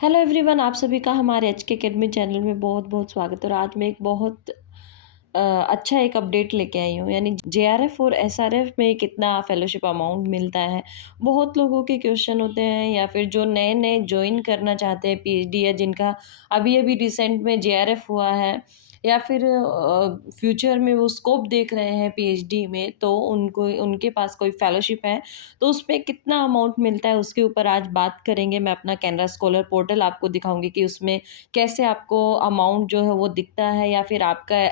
Hello everyone, आप सभी का हमारे एच के अकेडमी चैनल में बहुत बहुत स्वागत है। और आज मैं एक बहुत अच्छा एक अपडेट लेके आई हूँ, यानी जेआरएफ और एसआरएफ में कितना फेलोशिप अमाउंट मिलता है। बहुत लोगों के क्वेश्चन होते हैं, या फिर जो नए नए ज्वाइन करना चाहते हैं पीएचडी, या जिनका अभी अभी रिसेंट में जेआरएफ हुआ है, या फिर फ्यूचर में वो स्कोप देख रहे हैं पीएचडी में, तो उनको उनके पास कोई फेलोशिप है तो उसमें कितना अमाउंट मिलता है उसके ऊपर आज बात करेंगे। मैं अपना कैनरा स्कॉलर पोर्टल आपको दिखाऊंगी कि उसमें कैसे आपको अमाउंट जो है वो दिखता है, या फिर आपका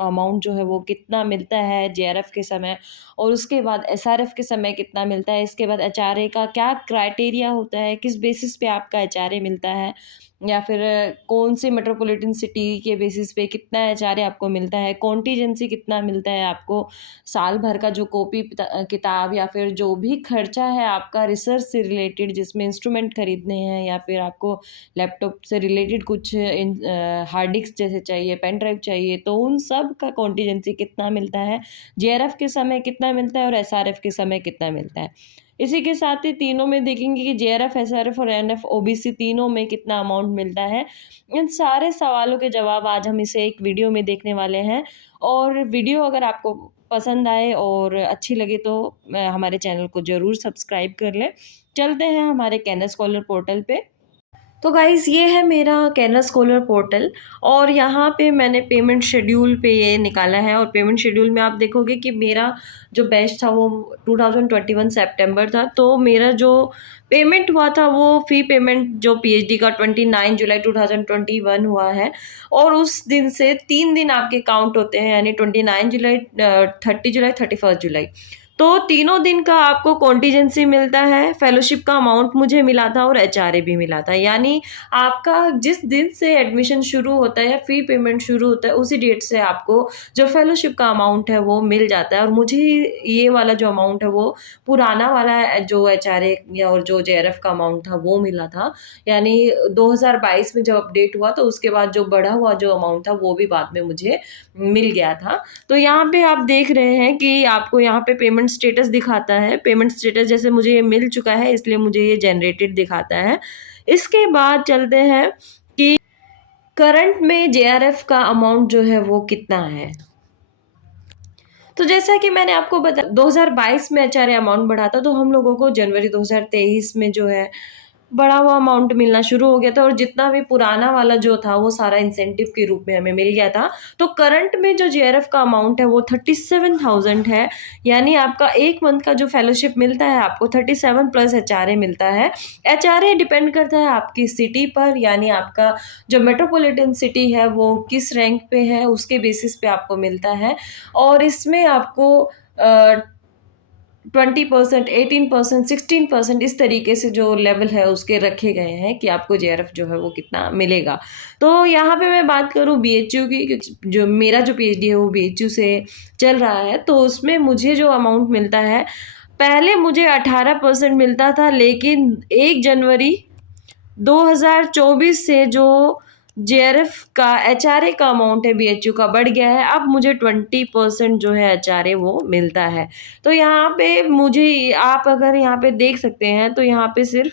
अमाउंट जो है वो कितना मिलता है जेआरएफ के समय, और उसके बाद एसआरएफ के समय कितना मिलता है। इसके बाद एचआरए का क्या क्राइटेरिया होता है, किस बेसिस पे आपका एचआरए मिलता है, या फिर कौन सी मेट्रोपॉलिटन सिटी के बेसिस पे कितना एचआरए आपको मिलता है, कॉन्टीजेंसी कितना मिलता है आपको, साल भर का जो कॉपी किताब या फिर जो भी खर्चा है आपका रिसर्च से रिलेटेड, जिसमें इंस्ट्रूमेंट खरीदने हैं, या फिर आपको लैपटॉप से रिलेटेड कुछ हार्ड डिस्क जैसे चाहिए, पेन ड्राइव चाहिए, तो उन सब का कॉन्टीजेंसी कितना मिलता है, जेआरएफ के समय कितना मिलता है, और एसआरएफ के समय कितना मिलता है। इसी के साथ ही तीनों में देखेंगे कि जेआरएफ, एसआरएफ और एनएफ ओबीसी तीनों में कितना अमाउंट मिलता है। इन सारे सवालों के जवाब आज हम इसे एक वीडियो में देखने वाले हैं। और वीडियो अगर आपको पसंद आए और अच्छी लगे तो हमारे चैनल को ज़रूर सब्सक्राइब कर लें। चलते हैं हमारे कैनरा स्कॉलर पोर्टल पे। तो गाइज़, ये है मेरा कैनरा स्कॉलर पोर्टल, और यहाँ पे मैंने पेमेंट शेड्यूल पे ये निकाला है। और पेमेंट शेड्यूल में आप देखोगे कि मेरा जो बैच था वो 2021 सितंबर था, तो मेरा जो पेमेंट हुआ था वो फ़ी पेमेंट जो पीएचडी का 29 जुलाई 2021 हुआ है। और उस दिन से 3 दिन आपके काउंट होते हैं, यानी 29 जुलाई, 30 जुलाई, 31 जुलाई। तो तीनों दिन का आपको कॉन्टीजेंसी मिलता है, फेलोशिप का अमाउंट मुझे मिला था और एचआरए भी मिला था। यानी आपका जिस दिन से एडमिशन शुरू होता है या फ़ी पेमेंट शुरू होता है, उसी डेट से आपको जो फेलोशिप का अमाउंट है वो मिल जाता है। और मुझे ये वाला जो अमाउंट है वो पुराना वाला जो एचआरए या और जो जेआरएफ का अमाउंट था वो मिला था। यानी 2022 में जब अपडेट हुआ तो उसके बाद जो बढ़ा हुआ जो अमाउंट था वो भी बाद में मुझे मिल गया था। तो यहाँ पे आप देख रहे हैं कि आपको यहाँ पे पेमेंट स्टेटस दिखाता है। पेमेंट स्टेटस जैसे मुझे ये मिल चुका है, इसलिए मुझे ये जनरेटेड दिखाता है। इसके बाद चलते हैं कि करंट में जेआरएफ का अमाउंट जो है वो कितना है। तो जैसा कि मैंने आपको बता 2022 में एचआरए अमाउंट बढ़ा था, तो हम लोगों को जनवरी 2023 में जो है बड़ा हुआ अमाउंट मिलना शुरू हो गया था, और जितना भी पुराना वाला जो था वो सारा इंसेंटिव के रूप में हमें मिल गया था। तो करंट में जो जेआरएफ का अमाउंट है वो 37,000 है। यानी आपका एक मंथ का जो फेलोशिप मिलता है आपको 37 प्लस एचआरए मिलता है। एचआरए डिपेंड करता है आपकी सिटी पर, यानी आपका जो मेट्रोपॉलिटन सिटी है वो किस रैंक पे है उसके बेसिस पे आपको मिलता है। और इसमें आपको 20%, 18%, 16% इस तरीके से जो लेवल है उसके रखे गए हैं कि आपको जेआरएफ जो है वो कितना मिलेगा। तो यहाँ पे मैं बात करूँ बीएचयू की, क्योंकि जो मेरा जो पीएचडी है वो बीएचयू से चल रहा है, तो उसमें मुझे जो अमाउंट मिलता है, पहले मुझे 18% मिलता था, लेकिन 1 जनवरी 2024 से जो जेआरएफ का एचआरए का अमाउंट है बीएचयू का बढ़ गया है। अब मुझे 20% जो है एचआरए वो मिलता है। तो यहाँ पे मुझे, आप अगर यहाँ पे देख सकते हैं, तो यहाँ पे सिर्फ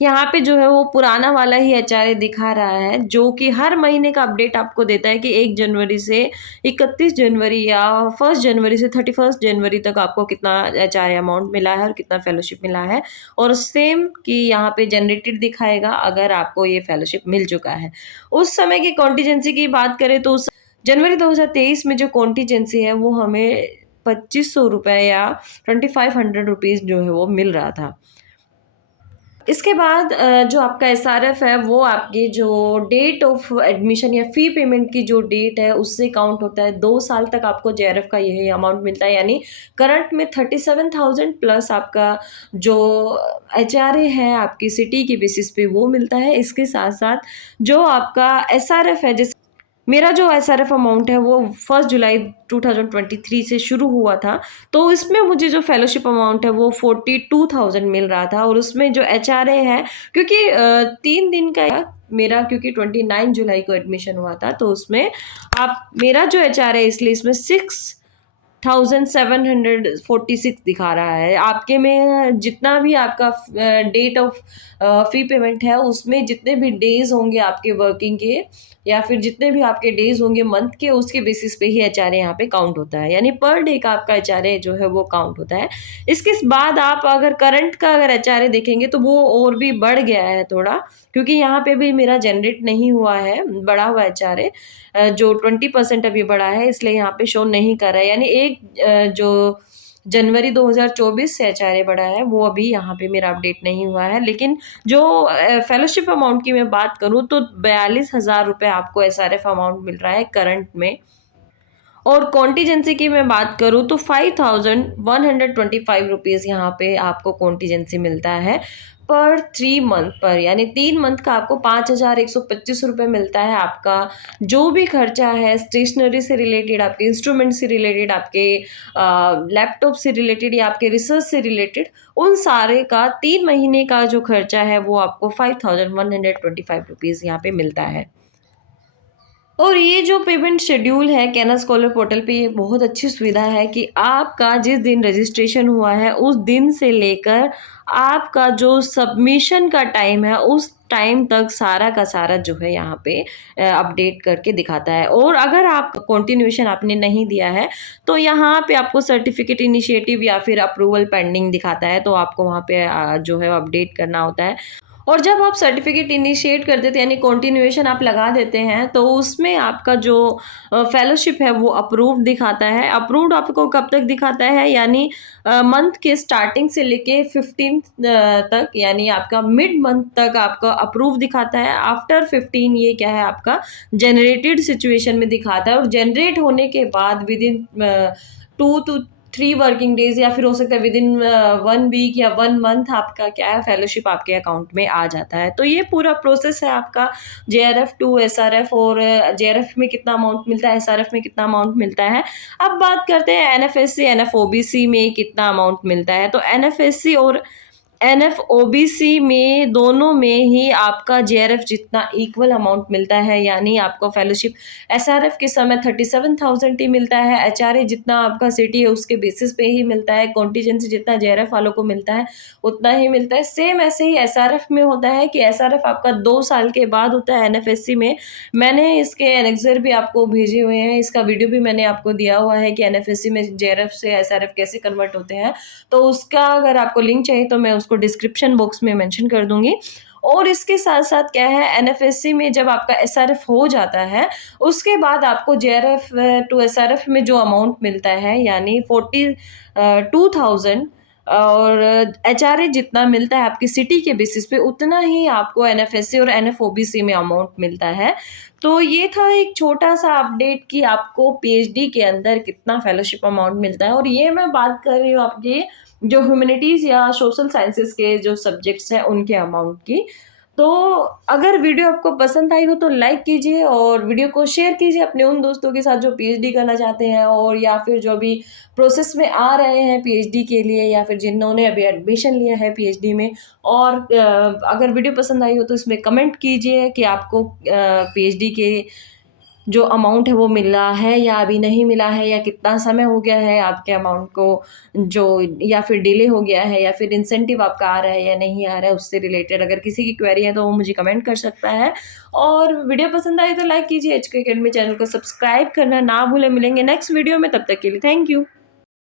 यहाँ पे जो है वो पुराना वाला ही एचआरए दिखा रहा है, जो कि हर महीने का अपडेट आपको देता है कि 1 जनवरी से 31 जनवरी या 1 जनवरी से 31 जनवरी तक आपको कितना एचआरए अमाउंट मिला है और कितना फेलोशिप मिला है। और सेम कि यहाँ पे जनरेटेड दिखाएगा अगर आपको ये फेलोशिप मिल चुका है। उस समय की कॉन्टीजेंसी की बात करें तो उस जनवरी 2023 में जो कॉन्टीजेंसी है वो हमें 2500 रुपये या 2500 रुपीज़ जो है वो मिल रहा था। इसके बाद जो आपका एसआरएफ है वो आपकी जो डेट ऑफ एडमिशन या फ़ी पेमेंट की जो डेट है उससे काउंट होता है। 2 साल तक आपको जेआरएफ का यही अमाउंट मिलता है, यानी करंट में 37,000 प्लस आपका जो एचआरए है आपकी सिटी की बेसिस पे वो मिलता है। इसके साथ-साथ जो आपका एसआरएफ है, जैसे मेरा जो एसआरएफ अमाउंट है वो 1 जुलाई 2023 से शुरू हुआ था, तो इसमें मुझे जो फेलोशिप अमाउंट है वो 42,000 मिल रहा था। और उसमें जो एचआरए है, क्योंकि 3 दिन का मेरा, क्योंकि 29 जुलाई को एडमिशन हुआ था, तो उसमें आप मेरा जो एचआरए, इसलिए इसमें 6 1746 दिखा रहा है। आपके में जितना भी आपका डेट ऑफ फ़ी पेमेंट है, उसमें जितने भी डेज़ होंगे आपके वर्किंग के या फिर जितने भी आपके डेज़ होंगे मंथ के, उसके बेसिस पे ही एचआरए यहाँ पे काउंट होता है। यानी पर डे का आपका एचआरए जो है वो काउंट होता है। इसके बाद आप अगर करंट का अगर एचआरए देखेंगे तो वो और भी बढ़ गया है थोड़ा, क्योंकि यहाँ पे भी मेरा जनरेट नहीं हुआ है बढ़ा हुआ एचआरए, जो 20% अभी बढ़ा है, इसलिए यहाँ पे शो नहीं कर रहा है। यानी जो जनवरी 2024 से एचआरए बढ़ा है वो अभी यहाँ पे मेरा अपडेट नहीं हुआ है। लेकिन जो फेलोशिप अमाउंट की मैं बात करूँ तो 42,000 रुपये आपको एसआरएफ अमाउंट मिल रहा है करंट में। और कॉन्टीजेंसी की मैं बात करूँ तो 5,125 रुपीज़ यहाँ पे आपको कॉन्टीजेंसी मिलता है पर 3 मंथ पर, यानी 3 मंथ का आपको 5,125 रुपये मिलता है। आपका जो भी खर्चा है स्टेशनरी से रिलेटेड, आपके इंस्ट्रूमेंट से रिलेटेड, आपके लैपटॉप से रिलेटेड या आपके रिसर्च से रिलेटेड, उन सारे का 3 महीने का जो खर्चा है वो आपको 5,125 रुपीज़ यहाँ पे मिलता है। और ये जो पेमेंट शेड्यूल है कैना स्कॉलर पोर्टल पे, ये बहुत अच्छी सुविधा है कि आपका जिस दिन रजिस्ट्रेशन हुआ है उस दिन से लेकर आपका जो सबमिशन का टाइम है उस टाइम तक सारा का सारा जो है यहाँ पे अपडेट करके दिखाता है। और अगर आप कंटिन्यूएशन आपने नहीं दिया है तो यहाँ पे आपको सर्टिफिकेट इनिशिएटिव या फिर अप्रूवल पेंडिंग दिखाता है, तो आपको वहाँ पे जो है अपडेट करना होता है। और जब आप सर्टिफिकेट इनिशिएट कर देते हैं यानी कंटिन्यूएशन आप लगा देते हैं तो उसमें आपका जो फेलोशिप है वो अप्रूव्ड दिखाता है। अप्रूव्ड आपको कब तक दिखाता है, यानी मंथ के स्टार्टिंग से लेके 15 तक, यानी आपका मिड मंथ तक आपका अप्रूव दिखाता है। आफ्टर 15 ये क्या है आपका जनरेटेड सिचुएशन में दिखाता है, और जनरेट होने के बाद with in 2 to 3 working days या फिर हो सकता है विद इन 1 वीक या 1 मंथ आपका क्या है फेलोशिप आपके अकाउंट में आ जाता है। तो ये पूरा प्रोसेस है आपका जेआरएफ टू एसआरएफ, और जेआरएफ में कितना अमाउंट मिलता है, एसआरएफ में कितना अमाउंट मिलता है। अब बात करते हैं एनएफएससी एनएफओबीसी में कितना अमाउंट मिलता है। तो एनएफएससी और एनएफओबीसी में दोनों में ही आपका जेआरएफ जितना इक्वल अमाउंट मिलता है, यानी आपको फेलोशिप एसआरएफ के समय 37,000 ही मिलता है, एचआरए जितना आपका सिटी है उसके बेसिस पे ही मिलता है, कॉन्टीजेंसी जितना जेआरएफ वालों को मिलता है उतना ही मिलता है। सेम ऐसे ही एसआरएफ में होता है कि एसआरएफ आपका 2 साल के बाद होता है। एनएफएससी में मैंने इसके एनेक्सर भी आपको भेजे हुए हैं, इसका वीडियो भी मैंने आपको दिया हुआ है कि एनएफएससी में जेआरएफ से एसआरएफ कैसे कन्वर्ट होते हैं, तो उसका अगर आपको लिंक चाहिए तो मैं उसको डिस्क्रिप्शन बॉक्स में मेंशन कर दूंगी। और इसके साथ साथ क्या है, एनएफएससी में जब आपका एसआरएफ हो जाता है उसके बाद आपको जेआरएफ टू एसआरएफ में जो अमाउंट मिलता है यानी 42,000, और एचआरए जितना मिलता है आपकी सिटी के बेसिस पे उतना ही आपको एनएफएससी और एनएफओबीसी में अमाउंट मिलता है। तो ये था एक छोटा सा अपडेट कि आपको पीएचडी के अंदर कितना फेलोशिप अमाउंट मिलता है। और ये मैं बात कर रही हूँ आपके जो ह्यूमैनिटीज़ या सोशल साइंसेस के जो सब्जेक्ट्स हैं उनके अमाउंट की। तो अगर वीडियो आपको पसंद आई हो तो लाइक कीजिए और वीडियो को शेयर कीजिए अपने उन दोस्तों के साथ जो पीएचडी करना चाहते हैं, और या फिर जो अभी प्रोसेस में आ रहे हैं पीएचडी के लिए, या फिर जिन्होंने अभी एडमिशन लिया है पीएचडी में। और अगर वीडियो पसंद आई हो तो इसमें कमेंट कीजिए कि आपको पीएचडी के जो अमाउंट है वो मिला है या अभी नहीं मिला है, या कितना समय हो गया है आपके अमाउंट को जो, या फिर डिले हो गया है, या फिर इंसेंटिव आपका आ रहा है या नहीं आ रहा है, उससे रिलेटेड अगर किसी की क्वेरी है तो वो मुझे कमेंट कर सकता है। और वीडियो पसंद आई तो लाइक कीजिए, एचके अकेडमी चैनल को सब्सक्राइब करना ना भूलें। मिलेंगे नेक्स्ट वीडियो में, तब तक के लिए थैंक यू।